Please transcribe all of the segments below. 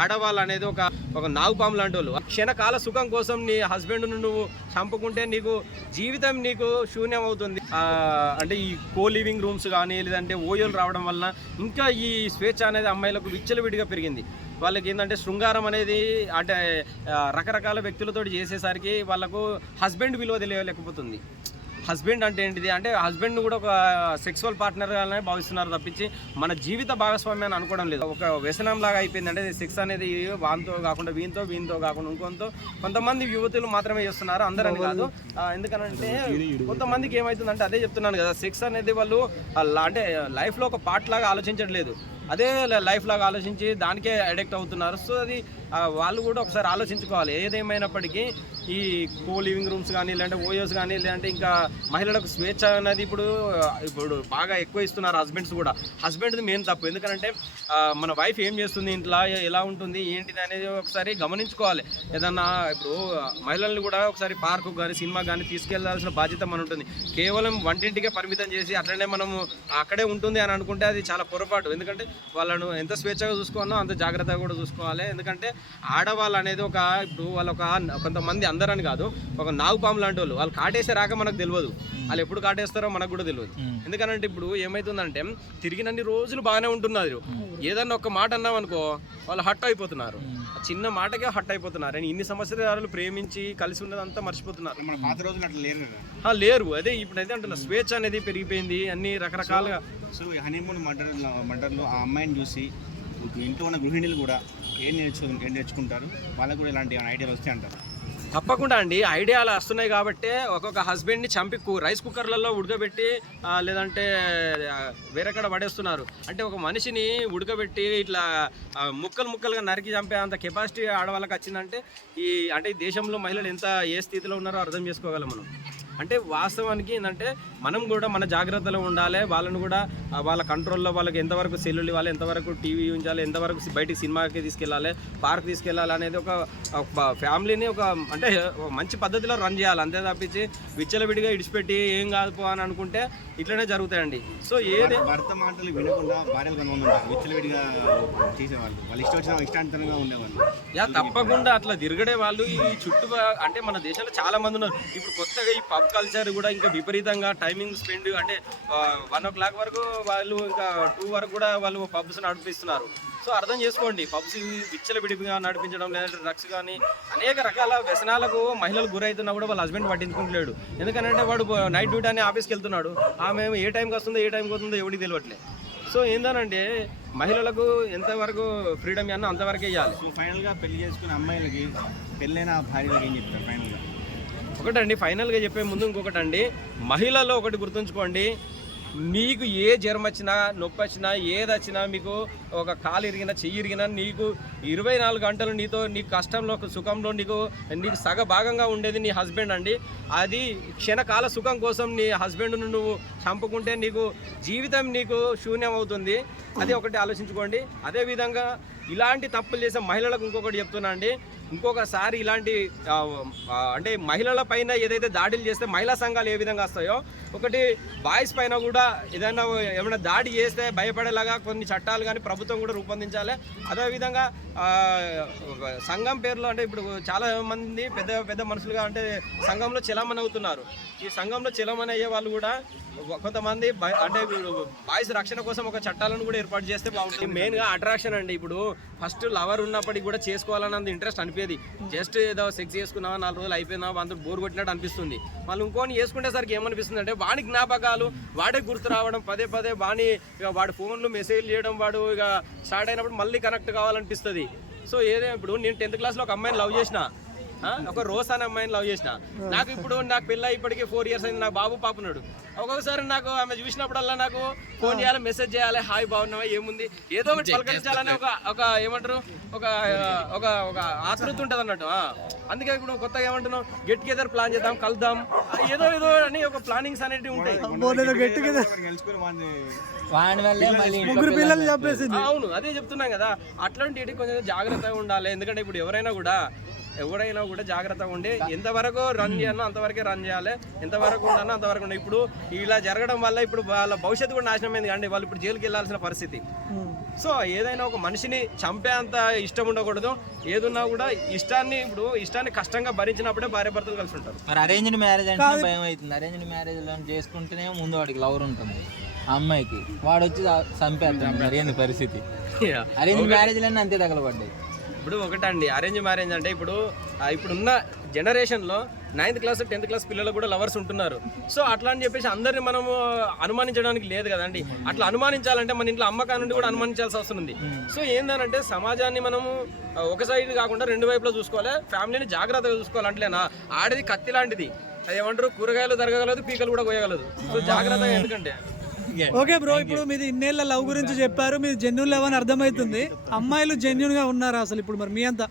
ఆడవాళ్ళు అనేది ఒక ఒక నాగుపాము లాంటి వాళ్ళు క్షణకాల సుఖం కోసం నీ హస్బెండ్ నువ్వు చంపుకుంటే నీకు జీవితం నీకు శూన్యం అవుతుంది. అంటే ఈ కో లివింగ్ రూమ్స్ కానీ లేదంటే ఓయోలు రావడం వల్ల ఇంకా ఈ స్వేచ్ఛ అనేది అమ్మాయిలకు విచ్చలవిడిగా పెరిగింది. వాళ్ళకి ఏంటంటే శృంగారం అనేది అంటే రకరకాల వ్యక్తులతో చేసేసరికి వాళ్ళకు హస్బెండ్ విలువ తెలియలేకపోతుంది. హస్బెండ్ అంటే ఏంటిది? అంటే హస్బెండ్ కూడా ఒక సెక్సువల్ పార్ట్నర్ భావిస్తున్నారు తప్పించి మన జీవిత భాగస్వామ్యాన్ని అనుకోవడం లేదు. ఒక వ్యసనం లాగా అయిపోయింది అంటే సెక్స్ అనేది వాంతో కాకుండా వీంతో వీంతో కాకుండా ఇంకొంతో. కొంతమంది యువతులు మాత్రమే చేస్తున్నారు అందరని కాదు. ఎందుకనంటే కొంతమందికి ఏమవుతుందంటే అదే చెప్తున్నాను కదా సెక్స్ అనేది వాళ్ళు లా- అంటే లైఫ్లో ఒక పార్ట్ లాగా ఆలోచించట్లేదు. అదే లైఫ్ లాగా ఆలోచించి దానికే అడిక్ట్ అవుతున్నారు. సో అది వాళ్ళు కూడా ఒకసారి ఆలోచించుకోవాలి. ఏదేమైనప్పటికీ ఈ కో లివింగ్ రూమ్స్ కానీ లేదంటే ఓయోస్ కానీ లేదంటే ఇంకా మహిళలకు స్వేచ్ఛ అనేది ఇప్పుడు ఇప్పుడు బాగా ఎక్కువ ఇస్తున్నారు హస్బెండ్స్ కూడా. హస్బెండ్ది మెయిన్ తప్పు. ఎందుకంటే మన వైఫ్ ఏం చేస్తుంది ఇంట్లో ఎలా ఉంటుంది ఏంటిది అనేది ఒకసారి గమనించుకోవాలి. ఏదన్నా ఇప్పుడు మహిళల్ని కూడా ఒకసారి పార్కు కానీ సినిమా కానీ తీసుకెళ్ళాల్సిన బాధ్యత మన ఉంటుంది. కేవలం వంటింటికే పరిమితం చేసి అట్లనే మనము అక్కడే ఉంటుంది అని అనుకుంటే అది చాలా పొరపాటు. ఎందుకంటే వాళ్ళను ఎంత స్వేచ్ఛగా చూసుకోవాలో అంత జాగ్రత్తగా కూడా చూసుకోవాలి. ఎందుకంటే ఆడవాళ్ళు అనేది ఒక ఇప్పుడు వాళ్ళు ఒక కొంతమంది అందరని కాదు ఒక నాగుపాము లాంటి వాళ్ళు. వాళ్ళు కాటేసే రాక మనకు తెలియదు. వాళ్ళు ఎప్పుడు కాటేస్తారో మనకు కూడా తెలియదు. ఎందుకంటే ఇప్పుడు ఏమైతుందంటే తిరిగినన్ని రోజులు బాగానే ఉంటున్నారు. ఏదన్నా ఒక మాట అన్నాం అనుకో వాళ్ళు హట్ అయిపోతున్నారు. ఆ చిన్న మాటకే హట్ అయిపోతున్నారు. అని ఇన్ని సంవత్సరాలు ప్రేమించి కలిసి ఉన్నదంతా మర్చిపోతున్నారు. మన పాత రోజులు అట్లా లేరు లేరు. అదే ఇప్పుడు అయితే అంటున్నా స్వేచ్ఛ అనేది పెరిగిపోయింది. అన్ని రకరకాలుగా సో హనీమూన్ మర్డర్ మర్డర్లో ఆ అమ్మాయిని చూసి ఇంట్లో ఉన్న గృహిణులు కూడా ఏం నేర్చు ఏం నేర్చుకుంటారు? వాళ్ళకు కూడా ఇలాంటి ఐడియాలు వస్తాయి అంటారు? తప్పకుండా అండి. ఐడియాలు వస్తున్నాయి కాబట్టి ఒక్కొక్క హస్బెండ్ని చంపి రైస్ కుక్కర్లలో ఉడకబెట్టి లేదంటే వేరే వేరేక్కడ పడేస్తున్నారు. అంటే ఒక మనిషిని ఉడకబెట్టి ఇట్లా ముక్కలు ముక్కలుగా నరికి చంపే అంత కెపాసిటీ ఆడవాళ్ళకి వచ్చిందంటే ఈ అంటే ఈ దేశంలో మహిళలు ఎంత ఏ స్థితిలో ఉన్నారో అర్థం చేసుకోగలం మనం. అంటే వాస్తవానికి ఏంటంటే మనం కూడా మన జాగ్రత్తలో ఉండాలి. వాళ్ళని కూడా వాళ్ళ కంట్రోల్లో వాళ్ళకి ఎంతవరకు సెల్లులు ఇవ్వాలి ఎంతవరకు టీవీ ఉంచాలి ఎంతవరకు బయటికి సినిమాకి తీసుకెళ్ళాలి పార్క్ తీసుకెళ్ళాలి అనేది ఒక ఫ్యామిలీని ఒక అంటే మంచి పద్ధతిలో రన్ చేయాలి. అంతే తప్పించి విచ్చలవిడిగా ఇడిచిపెట్టి ఏం కాదు అని అనుకుంటే ఇట్లనే జరుగుతాయండి. సో ఏది భర్త మాటలు వినకుండా భార్యలు విచ్చలవిడిగా చేసేవాళ్ళు. వాళ్ళు ఇష్టం వచ్చిన ఇష్టాంతరంగా ఉండేవాళ్ళు. యా తప్పకుండా అట్లా తిరగడే వాళ్ళు ఈ చుట్టూ అంటే మన దేశంలో చాలా మంది ఉన్నారు. ఇప్పుడు కొత్తగా ఈ పబ్ కల్చర్ కూడా ఇంకా విపరీతంగా టైమింగ్ స్పెండ్ అంటే వన్ ఓ క్లాక్ వరకు వాళ్ళు ఇంకా టూ వరకు కూడా వాళ్ళు పబ్స్ నడిపిస్తున్నారు. సో అర్థం చేసుకోండి పబ్స్ విచ్చల విడిపిగా నడిపించడం లేదంటే డ్రగ్స్ కానీ అనేక రకాల వ్యసనాలకు మహిళలు గురవుతున్నా కూడా వాళ్ళ హస్బెండ్ పట్టించుకుంటలేడు. ఎందుకంటే వాడు నైట్ డ్యూటీ అని ఆఫీస్కి వెళ్తున్నాడు. ఆమె ఏ టైంకి వస్తుందో ఏ టైంకి వస్తుందో ఎవరికి తెలియట్లేదు సో ఏందనంటే మహిళలకు ఎంతవరకు ఫ్రీడమ్ అన్న అంతవరకే ఇవ్వాలి సో ఫైనల్గా పెళ్ళి చేసుకున్న అమ్మాయిలకి పెళ్ళైన భార్యలకి ఏం చెప్తారు ఫైనల్గా ఒకటండి ఫైనల్గా చెప్పే ముందు ఇంకొకటండి. మహిళల్లో ఒకటి గుర్తుంచుకోండి. మీకు ఏ జ్వరం వచ్చినా నొప్పి వచ్చినా ఏది వచ్చినా మీకు ఒక కాలు ఇరిగినా చెయ్యి ఇరిగినా నీకు ఇరవై నాలుగు గంటలు నీతో నీ కష్టంలో సుఖంలో నీకు నీకు సగ భాగంగా ఉండేది నీ హస్బెండ్ అండి. అది క్షణకాల సుఖం కోసం నీ హస్బెండ్ను నువ్వు చంపుకుంటే నీకు జీవితం నీకు శూన్యం అవుతుంది. అది ఒకటి ఆలోచించుకోండి. అదేవిధంగా ఇలాంటి తప్పులు చేసే మహిళలకు ఇంకొకటి చెప్తున్నా అండి. ఇంకొకసారి ఇలాంటి అంటే మహిళల పైన ఏదైతే దాడులు చేస్తే మహిళా సంఘాలు ఏ విధంగా వస్తాయో ఒకటి బాయ్స్ పైన కూడా ఏదైనా ఏమైనా దాడి చేస్తే భయపడేలాగా కొన్ని చట్టాలు కానీ ప్రభుత్వం కూడా రూపొందించాలి. అదేవిధంగా సంఘం పేరులో అంటే ఇప్పుడు చాలా మంది పెద్ద పెద్ద మనుషులుగా అంటే సంఘంలో చలామణి అవుతున్నారు ఈ సంఘంలో చలామణి అయ్యే వాళ్ళు కూడా కొంతమంది అంటే బాయ్స్ రక్షణ కోసం ఒక చట్టాలను కూడా ఏర్పాటు చేస్తే బాగుంటుంది. మెయిన్గా అట్రాక్షన్ అండి. ఇప్పుడు ఫస్ట్ లవర్ ఉన్నప్పటికీ కూడా చేసుకోవాలన్నది ఇంట్రెస్ట్ అనిపేది. జస్ట్ ఏదో సెక్స్ చేసుకున్నావా నాలుగు రోజులు అయిపోయినా అందరూ బోర్ కొట్టినట్టు అనిపిస్తుంది. మళ్ళీ ఇంకోని చేసుకునేసరికి ఏమనిపిస్తుంది అంటే వాడి జ్ఞాపకాలు వాడే గుర్తు రావడం పదే పదే బాణి ఇక వాడి ఫోన్లు మెసేజ్ చేయడం వాడు ఇక స్టార్ట్ అయినప్పుడు మళ్ళీ కనెక్ట్ కావాలనిపిస్తుంది. సో ఏదే ఇప్పుడు నేను టెన్త్ క్లాస్లో ఒక అమ్మాయిని లవ్ చేసిన. ఒక రోస్ అనే అమ్మాయిని లవ్ చేసిన. నాకు ఇప్పుడు నాకు పెళ్ళి ఇప్పటికి ఫోర్ ఇయర్స్ అయింది నాకు బాబు పాపున్నాడు ఒక్కొక్కసారి నాకు ఆమె చూసినప్పుడల్లా నాకు ఫోన్ చేయాలి మెసేజ్ చేయాలి హాయ్ బాగున్నావా ఏముంది? ఏదో ఒకటి పలకరించాలని ఒక ఒక ఏమంటారు ఒక ఒక ఒక ఆతృత ఉంటుంది అన్నట్టు ఆ. అందుకే ఇప్పుడు కొత్తగా ఏమంటున్నాం గెట్ టుగెదర్ ప్లాన్ చేద్దాం కలుద్దాం. ఏదో ఏదో అని ఒక ప్లానింగ్స్ అనేటివి ఉంటాయి. ముగ్గురు పిల్లలు అవును అదే చెప్తున్నాం కదా అట్లాంటి కొంచెం జాగ్రత్తగా ఉండాలి. ఎందుకంటే ఇప్పుడు ఎవరైనా కూడా ఎవడైనా కూడా జాగ్రత్తగా ఉండి ఎంతవరకు రన్ చేయాలో అంతవరకే రన్ చేయాలి. ఎంతవరకు ఉన్నానో అంతవరకు ఉండాలి. ఇప్పుడు ఇలా జరగడం వల్ల ఇప్పుడు వాళ్ళ భవిష్యత్తు కూడా నాశనం అయింది కానీ వాళ్ళు ఇప్పుడు జైలుకి వెళ్ళాల్సిన పరిస్థితి. సో ఏదైనా ఒక మనిషిని చంపేంత ఇష్టం ఉండకూడదు. ఏదున్నా కూడా ఇష్టాన్ని ఇప్పుడు ఇష్టాన్ని కష్టంగా భరించినప్పుడే భార్య భర్తలు కలిసి ఉంటారు. మరి అరేంజ్డ్ మ్యారేజ్ అంటే భయం అవుతుంది. అరేంజ్డ్ మ్యారేజ్ చేసుకుంటేనే ముందు వాడికి లవర్ ఉంటుంది. అమ్మాయికి. వాడు వచ్చి చంపేస్తాడు. మరి ఏంది పరిస్థితి? అరేంజ్ మ్యారేజ్ అంతే తగలబడ్డాయి. ఇప్పుడు ఒకటండి అరేంజ్ మ్యారేజ్ అంటే ఇప్పుడు ఇప్పుడున్న జనరేషన్లో నైన్త్ క్లాస్ టెన్త్ క్లాస్ పిల్లలు కూడా లవర్స్ ఉంటున్నారు. సో అట్లా అని చెప్పేసి అందరిని మనము అనుమానించడానికి లేదు కదండి. అట్లా అనుమానించాలంటే మన ఇంట్లో అమ్మకాల నుండి కూడా అనుమానించాల్సి వస్తుంది సో ఏందనంటే సమాజాన్ని మనము ఒక సైడ్ కాకుండా రెండు వైపులో చూసుకోవాలి. ఫ్యామిలీని జాగ్రత్తగా చూసుకోవాలి. అంటేనా ఆడది కత్తి లాంటిది. అది ఏమంటారు? కూరగాయలు తరగగలదు పీకలు కూడా కోయగలదు. సో జాగ్రత్తగా ఎందుకంటే ఓకే బ్రో ఇప్పుడు మీది ఇన్నేళ్ళ లవ్ గురించి చెప్పారు మీది జెన్యున్ లవ్ అని అర్థమవుతుంది. అమ్మాయిలు జెన్యున్గా ఉన్నారా అసలు ఇప్పుడు మరి మీ అంతా?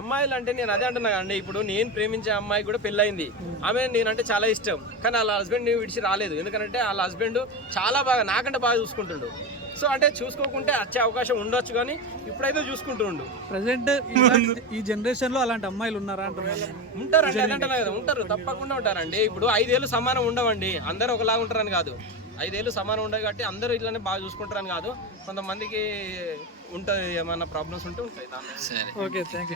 అమ్మాయిలు అంటే నేను అదే అంటున్నా అండి ఇప్పుడు నేను ప్రేమించే అమ్మాయి కూడా పెళ్ళయింది. ఆమె నేనంటే చాలా ఇష్టం కానీ వాళ్ళ హస్బెండ్ విడిచి రాలేదు. ఎందుకంటే వాళ్ళ హస్బెండ్ చాలా బాగా నాకంటే బాగా చూసుకుంటుండు. సో అంటే చూసుకోకుంటే వచ్చే అవకాశం ఉండొచ్చు కానీ ఇప్పుడైతే చూసుకుంటుండు. ప్రజెంట్ ఈ జనరేషన్లో అలాంటి అమ్మాయిలు ఉన్నారా అంటున్నారు ఉంటారండి అదే అంటున్నా కదా ఉంటారు తప్పకుండా ఉంటారండి. ఇప్పుడు ఐదేళ్ళు సమానం ఉండవండి అందరూ ఒకలాగా ఉంటారని కాదు. ఐదేళ్ళు సమానం ఉండవు కాబట్టి అందరూ ఇట్లానే బాగా చూసుకుంటారని కాదు. కొంతమందికి ఉంటుంది ఏమైనా ప్రాబ్లమ్స్ ఉంటే ఉంటాయి. సరే. Okay thank you